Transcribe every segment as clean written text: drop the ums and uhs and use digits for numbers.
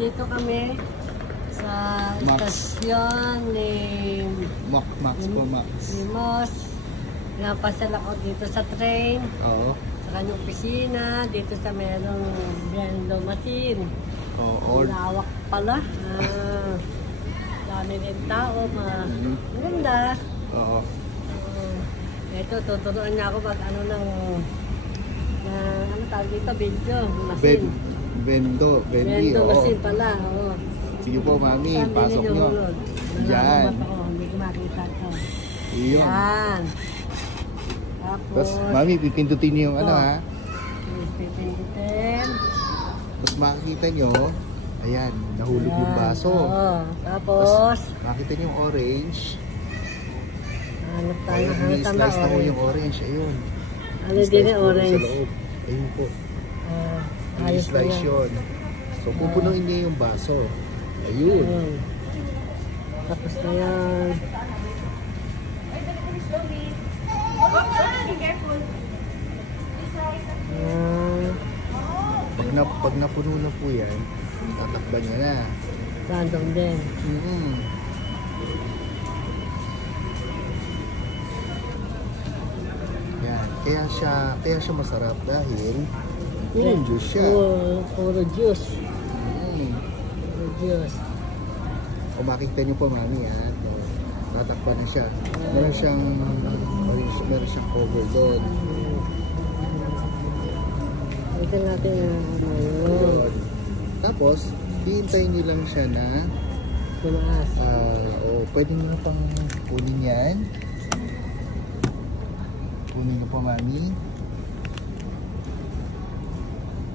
Nandito kami sa istasyon ni Max po, Max. Ni Moss. Napasal ako dito sa train. Oo. Sa kanyang opisina. Dito sa merong Brando machine. Oo. Lawak pala. Dami din tao. Maganda. Oo. Ito, tuturuan niya ako mag-ano ng ano tawag dito? Video. Machine. Bendo machine pala. Oo. Sige po, Mami. Pasok nyo. Diyan. Hindi ko makita ito. Iyon. Yan. Tapos, Mami, pipindutin niyo yung ano, ha? Pipindutin. Tapos makikita nyo, ayan, nahulog yung baso. Oo. Tapos, makikita nyo yung orange. hanap tayo. Ayun, slice na mo yung orange. Ayun. Ano din yung orange? Ayun po. Ayos na slice yun. So, pupunuin niya yung baso. Ayun. Tapos na yan. Pag napuno na po yan, tatakban niya na. Random din. Yan. Kaya siya masarap dahil yung juice siya. Puro juice. Puro juice. O makikita niyo po, Mami, ha? Tatakban na siya. Meron siyang cover doon. Ito natin yun. Tapos, hihintayin niyo lang siya na tumaas. Pwede niyo pang kunin yan. Kunin niyo po, Mami.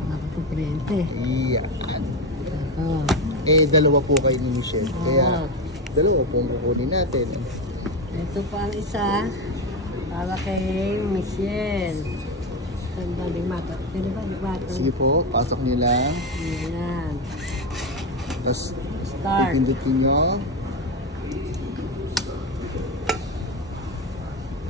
Nakapagpiliente. Iyan. Dalawa po kayo ni Michelle. Kaya, dalawa po ang kukunin natin. Ito pa ang isa para kay Michelle. Ganda ng mata. Pwede ba? Sige po, pasok niyo lang. Ayan. Tapos, start. ipindutin nyo.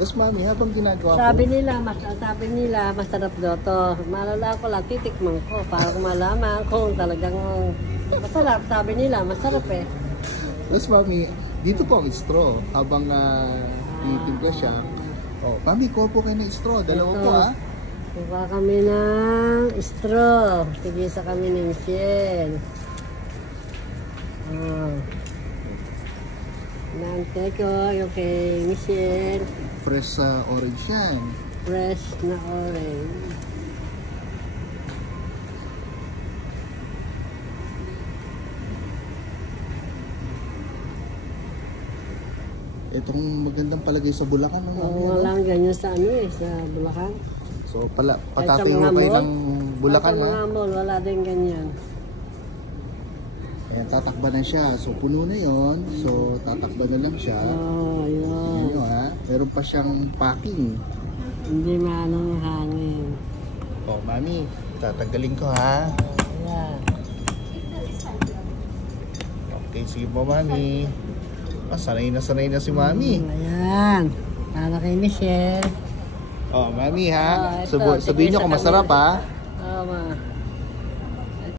Tapos, Mami, habang ginagawa sabi nila, masarap daw to. Malala ko lang, titikman ko para malaman kung talagang masarap. Sabi nila, masarap eh. Tapos, Mami, dito po ang straw. Habang titimpla siya. Mami, kuha po kayo ng straw. Dalawa po, ha? Kuha kami ng straw. Tigisa kami ni Michelle. Nante ko yung kay Michelle. Fresh orange yan. Fresh na orange. Itong magandang palagay sa Bulacan. Walang ganyan sa sa Bulacan. So, patapay mo kayo ng Bulacan, ha? Sa mga mall, wala din ganyan. Ayan, tatakban na siya. So, puno na yon. So, tatakban na lang siya. Yun. Ayan nyo, ha? Meron pa siyang packing. Hindi manong hangin. Mami, tatanggalin ko, ha? Ayan. Okay, sige po, Mami. Sanay na si Mami. Ayan. Para kay Michelle. Mami, ha? Ito, Sabihin nyo kung masarap, ha? Ma.